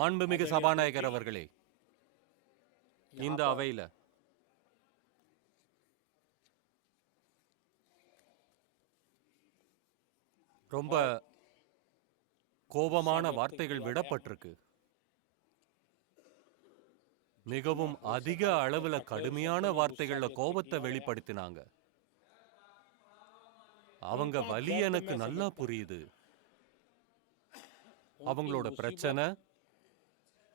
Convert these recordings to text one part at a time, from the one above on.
மாண்புமிகு சபாநாயகர் அவர்களே இந்த அவையில ரொம்ப கோபமான வார்த்தைகள் விடப்பட்டிருக்கு. மிகவும் அதிக அளவுல கடுமையான வார்த்தைகள்ல கோபத்தை வெளிப்படுத்தினாங்க. அவங்க வலி எனக்கு நல்லா புரியுது. அவங்களோட பிரச்சனை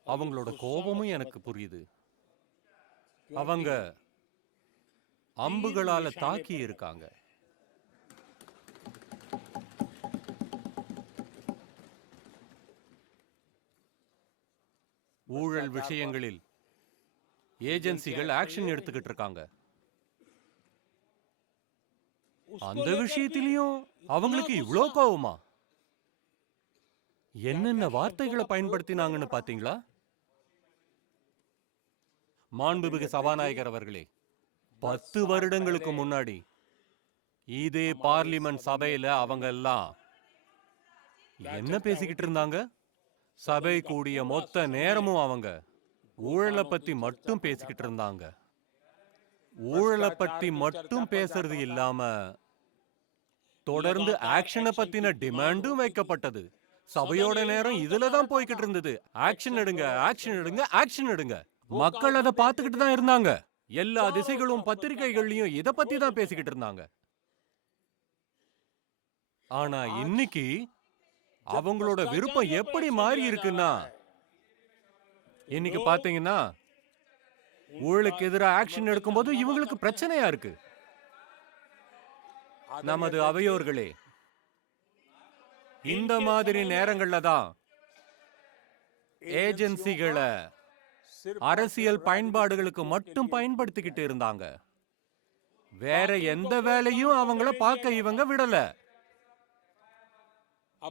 அவங்களோட கோபமும் எனக்கு புரியுது. அவங்க அம்புகளால தாக்கி இருக்காங்க. ஊழல் விஷயங்களில் ஏஜென்சிகள் ஆக்ஷன் எடுத்துக்கிட்டு இருக்காங்க. அந்த விஷயத்திலையும் அவங்களுக்கு இவ்ளோ கோவமா? என்னென்ன வார்த்தைகளை பயன்படுத்தினாங்கன்னு பாத்தீங்களா? மாண்புமிகு சபாநாயகர் அவர்களே பத்து வருடங்களுக்கு முன்னாடி இதே பார்லிமெண்ட் சபையில அவங்க எல்லாம் என்ன பேசிக்கிட்டு இருந்தாங்க? சபை கூடிய மொத்த நேரமும் அவங்க ஊழலை பத்தி மட்டும் பேசிக்கிட்டு இருந்தாங்க. ஊழலை பத்தி மட்டும் பேசுறது இல்லாம தொடர்ந்து ஆக்ஷனை பத்தின டிமாண்டும் வைக்கப்பட்டது. சபையோட நேரம் இதுல தான் போய்கிட்டு இருந்தது. ஆக்ஷன் எடுங்க ஆக்ஷன் எடுங்க ஆக்ஷன் எடுங்க. மக்கள் அதை பார்த்துக்கிட்டு தான் இருந்தாங்க. எல்லா திசைகளும் பத்திரிகைகள்லயும் இத பத்தி தான் பேசிக்கிட்டு இருந்தாங்க. ஆனா இன்னைக்கு அவங்களோட விருப்பம் எப்படி மாறி இருக்குன்னா இன்னைக்கு பாத்தீங்கன்னா ஊழலுக்கு எதிராக ஆக்ஷன் எடுக்கும்போது இவங்களுக்கு பிரச்சனையா இருக்கு. நமது அவையோர்களே இந்த மாதிரி நேரங்கள்ல தான் ஏஜென்சிகளை அரசியல் பயன்பாடுகளுக்கு மட்டும் பயன்படுத்திக்கிட்டு இருந்தாங்க. வேற எந்த வேலையும் அவங்கள பார்க்க இவங்க விடல.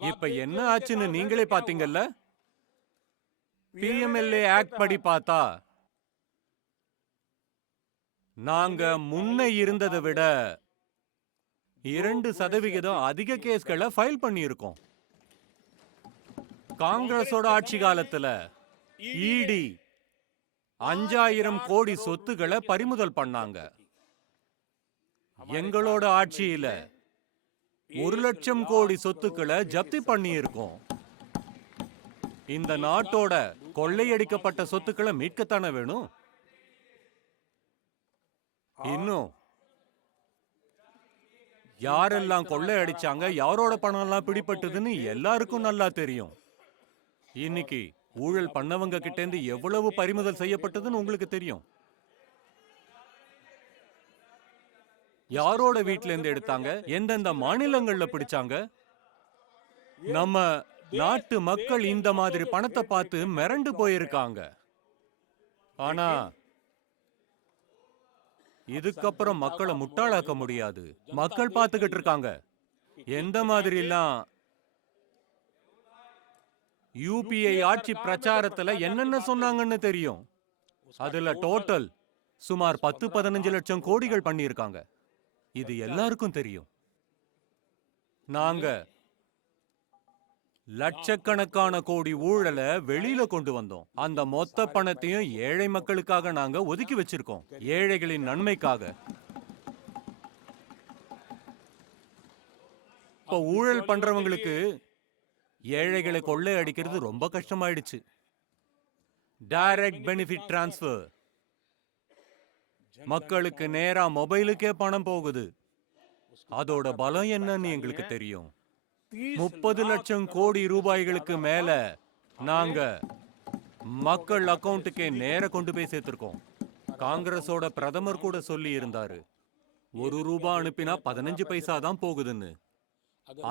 இப்ப என்ன ஆச்சுன்னு நீங்களே பாத்தீங்கல்ல? பிஎம்எல்ஏ ஆக்ட் படி பார்த்தா? நாங்க முன்ன இருந்ததை விட இரண்டு சதவிகிதம் அதிக கேஸ்களை ஃபைல் பண்ணியிருக்கோம். காங்கிரஸோட ஆட்சி காலத்துல இடி அஞ்சாயிரம் கோடி சொத்துக்களை பறிமுதல் பண்ணாங்க. எங்களோட ஆட்சியில ஒரு லட்சம் கோடி சொத்துக்களை ஜப்தி பண்ணியிருக்கோம். இந்த நாட்டோட கொள்ளையடிக்கப்பட்ட சொத்துக்களை மீட்கத்தானே வேணும்? இன்னும். யாரெல்லாம் கொள்ளையடிச்சாங்க யாரோட பணம் எல்லாம் பிடிப்பட்டதுன்னு எல்லாருக்கும் நல்லா தெரியும். இன்னைக்கு ஊழல் பண்ணவங்க கிட்டேருந்து எவ்வளவு பறிமுதல் செய்யப்பட்டதுன்னு உங்களுக்கு தெரியும். யாரோட வீட்ல இருந்து எடுத்தாங்க? எந்தெந்த மாநிலங்கள்ல பிடிச்சாங்க? நம்ம நாட்டு மக்கள் இந்த மாதிரி பணத்தை பார்த்து மிரண்டு போயிருக்காங்க. ஆனா இதுக்கப்புறம் மக்களை முட்டாளாக்க முடியாது. மக்கள் பார்த்துக்கிட்டு இருக்காங்க. எந்த மாதிரி எல்லாம் யூபிஐ ஆட்சி பிரச்சாரத்துல என்னென்ன சொன்னாங்கன்னு தெரியும்? அதுல டோட்டல் சுமார் பத்து பதினஞ்சு லட்சம் கோடிகள் பண்ணியிருக்காங்க. இது எல்லாருக்கும் தெரியும். நாங்க லட்சக்கணக்கான கோடி ஊழலை வெளியில கொண்டு வந்தோம். அந்த மொத்த பணத்தையும் ஏழை மக்களுக்காக நாங்க ஒதுக்கி வச்சிருக்கோம். ஏழைகளின் நன்மைக்காக. இப்ப ஊழல் பண்றவங்களுக்கு ஏழைகளை கொள்ளை அடிக்கிறது ரொம்ப கஷ்டமாயிடுச்சு. டைரக்ட் பெனிஃபிட் டிரான்ஸ்ஃபர் மக்களுக்கு நேரா மொபைலுக்கே பணம் போகுது. அதோட பலம் என்னன்னு எங்களுக்கு தெரியும். முப்பது லட்சம் கோடி ரூபாய்களுக்கு மேல நாங்க மக்கள் அக்கௌண்ட்டுக்கே நேர கொண்டு போய் சேர்த்திருக்கோம். காங்கிரஸோட பிரதமர் கூட சொல்லி இருந்தாரு ஒரு ரூபா அனுப்பினா பதினஞ்சு பைசா தான் போகுதுன்னு.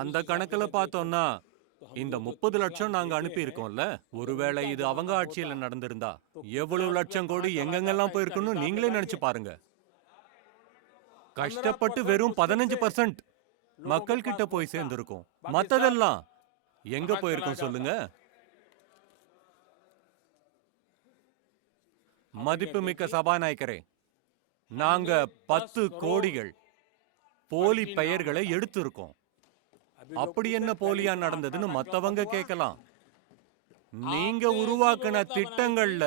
அந்த கணக்குல பார்த்தோம்னா இந்த முப்பது லட்சம் நாங்க அனுப்பியிருக்கோம்ல. ஒருவேளை இது அவங்க ஆட்சியில நடந்திருந்தா எவ்வளவு லட்சம் கோடி எங்கெங்கெல்லாம் போயிருக்குன்னு நீங்களே நினைச்சு பாருங்க. கஷ்டப்பட்டு வெறும் பதினஞ்சு பர்சன்ட் மக்கள் கிட்ட போய் சேர்ந்திருக்கும். மத்ததெல்லாம் எங்க போயிருக்கும் சொல்லுங்க. மதிப்புமிக்க சபாநாயகரே நாங்க பத்து கோடிகள் போலி பெயர்களை எடுத்திருக்கோம். அப்படி என்ன போலியா நடந்ததுன்னு மத்தவங்க கேட்கலாம். நீங்க உருவாக்கின திட்டங்கள்ல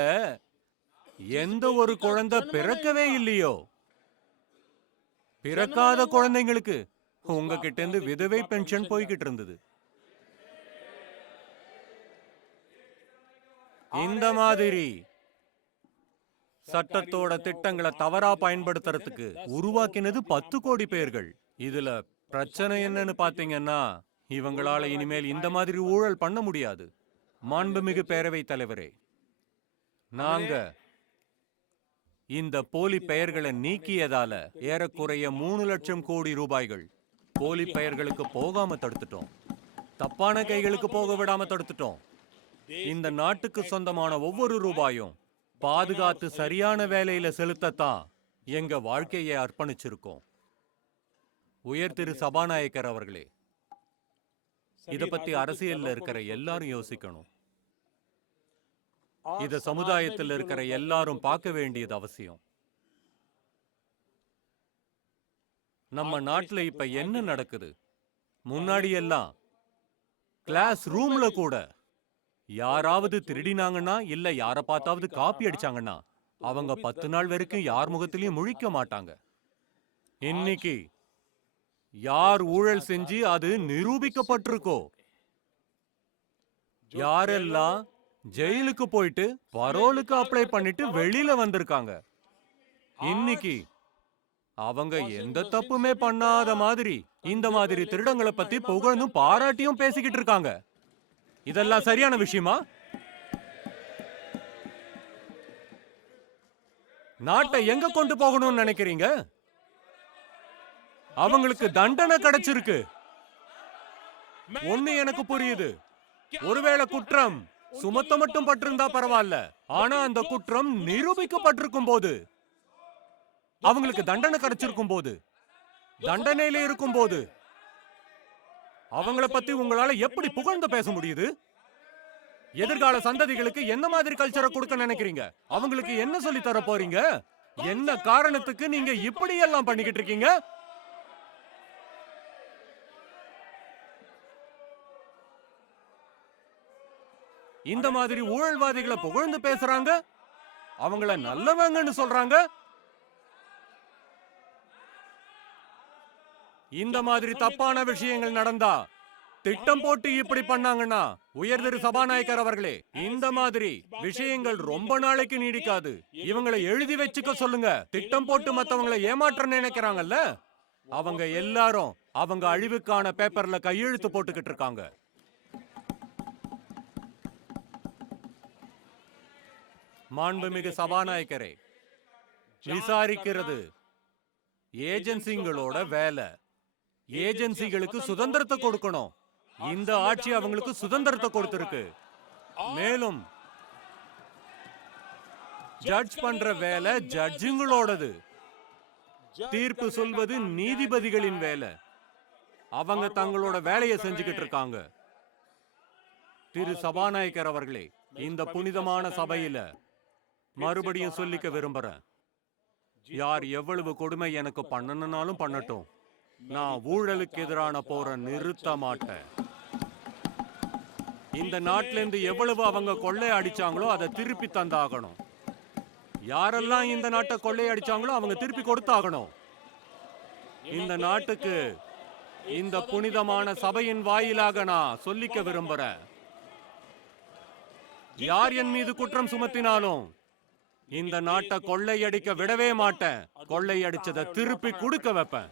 எந்த ஒரு குழந்தை பிறக்கவே இல்லையோ? பிறக்காத குழந்தைங்களுக்கு. உங்ககிட்ட இருந்து விதவை பென்ஷன் போய்கிட்டு இருந்தது. இந்த மாதிரி சட்டத்தோட திட்டங்களை தவறா பயன்படுத்துறதுக்கு உருவாக்கினது பத்து கோடி பேர்கள். இதுல பிரச்சனை என்னன்னு பாத்தீங்கன்னா இவங்களால இனிமேல் இந்த மாதிரி ஊழல் பண்ண முடியாது. மாண்புமிகு பேரவை தலைவரே நாங்க இந்த போலி பெயர்களை நீக்கியதால ஏறக்குறைய மூணு லட்சம் கோடி ரூபாய்கள் போலி பெயர்களுக்கு போகாம தடுத்துட்டோம். தப்பான கைகளுக்கு போக விடாம தடுத்துட்டோம். இந்த நாட்டுக்கு சொந்தமான ஒவ்வொரு ரூபாயும் பாதுகாத்து சரியான வேலையில செலுத்தத்தான் எங்க வாழ்க்கையை அர்ப்பணிச்சிருக்கோம். உயர் திரு சபாநாயகர் அவர்களே இத பத்தி அரசியல்ல இருக்கிற எல்லாரும் யோசிக்கணும். இத சமுதாயத்தில் இருக்கிற எல்லாரும் பார்க்க வேண்டியது அவசியம். நம்ம நாட்டுல இப்ப என்ன நடக்குது? முன்னாடி எல்லாம் கிளாஸ் ரூம்ல கூட யாராவது திருடினாங்கன்னா இல்ல யார பார்த்தாவது காப்பி அடிச்சாங்கன்னா அவங்க பத்து நாள் வரைக்கும் யார் முகத்திலயும் முழிக்க மாட்டாங்க. இன்னைக்கு யார் ஊழல் செஞ்சு அது நிரூபிக்கப்பட்டிருக்கோ? யாரெல்லாம் ஜெயிலுக்கு போயிட்டு பரோலுக்கு அப்ளை பண்ணிட்டு வெளியில வந்திருக்காங்க? இன்னைக்கு அவங்க எந்த தப்புமே பண்ணாத மாதிரி இந்த மாதிரி திருடங்களை பத்தி புகழ்ந்தும் பாராட்டியும் பேசிக்கிட்டு இருக்காங்க. இதெல்லாம் சரியான விஷயமா? நாட்டை எங்க கொண்டு போகணும்னு நினைக்கிறீங்க? அவங்களுக்கு தண்டனை கிடைச்சிருக்கு. ஒண்ணு எனக்கு புரியுது. ஒருவேளை குற்றம் சுமத்த மட்டும் பட்டிருந்தா பரவாயில்ல. ஆனா அந்த குற்றம் நிரூபிக்கப்பட்டிருக்கும் போது அவங்களுக்கு தண்டனை கிடைச்சிருக்கும் போது தண்டனையில இருக்கும் போது அவங்கள பத்தி உங்களால எப்படி புகழ்ந்து பேச முடியுது? எதிர்கால சந்ததிகளுக்கு என்ன மாதிரி கல்ச்சரை கொடுக்க நினைக்கிறீங்க? அவங்களுக்கு என்ன சொல்லி தர போறீங்க? என்ன காரணத்துக்கு நீங்க இப்படி எல்லாம் பண்ணிக்கிட்டு இருக்கீங்க? இந்த மாதிரி ஊழல்வாதிகளை புகழ்ந்து பேசுறாங்க? அவங்கள நல்லவங்கன்னு சொல்றாங்க? இந்த மாதிரி தப்பான விஷயங்கள் நடந்தா திட்டம் போட்டு இப்படி பண்ணாங்கன்னா உயர்திரு சபாநாயகர் அவர்களே இந்த மாதிரி விஷயங்கள் ரொம்ப நாளைக்கு நீடிக்காது. இவங்களை எழுதி வச்சுக்க சொல்லுங்க. திட்டம் போட்டு மத்தவங்களை ஏமாற்ற நினைக்கிறாங்கல்ல? அவங்க எல்லாரும் அவங்க அழிவுக்கான பேப்பர்ல கையெழுத்து போட்டுக்கிட்டு இருக்காங்க. மாண்புமிகு சபாநாயகரே விசாரிக்கிறது ஏஜென்சிங்களோட வேலை. ஏஜென்சிகளுக்கு சுதந்திரத்தை கொடுக்கணும். இந்த ஆட்சி அவங்களுக்கு சுதந்திரத்தை கொடுத்திருக்கு. மேலும் ஜட்ஜ் பண்ற வேலை ஜட்ஜுங்களோடது தீர்ப்பு சொல்வது நீதிபதிகளின் வேலை. அவங்க தங்களோட வேலையை செஞ்சுக்கிட்டு இருக்காங்க. திரு சபாநாயகர் அவர்களே இந்த புனிதமான சபையில மறுபடியும் சொல்லிக்க விரும்புறேன் யார் எவ்வளவு கொடுமை எனக்கு பண்ணணும்னாலும் பண்ணட்டும். நான் ஊழலுக்கு எதிரான போற நிறுத்த மாட்டேன். இந்த நாட்டில இருந்து எவ்வளவு அவங்க கொள்ளை அடிச்சாங்களோ அதை திருப்பி தந்தாகணும். யாரெல்லாம் இந்த நாட்டை கொள்ளை அடிச்சாங்களோ அவங்க திருப்பி கொடுத்தாகணும். இந்த நாட்டுக்கு இந்த புனிதமான சபையின் வாயிலாக நான் சொல்லிக்க விரும்புறேன். யார் என் மீது குற்றம் சுமத்தினாலும் இந்த நாட்டை கொள்ளையடிக்க விடவே மாட்டேன். கொள்ளையடிச்சதை திருப்பி கொடுக்க வைப்பேன்.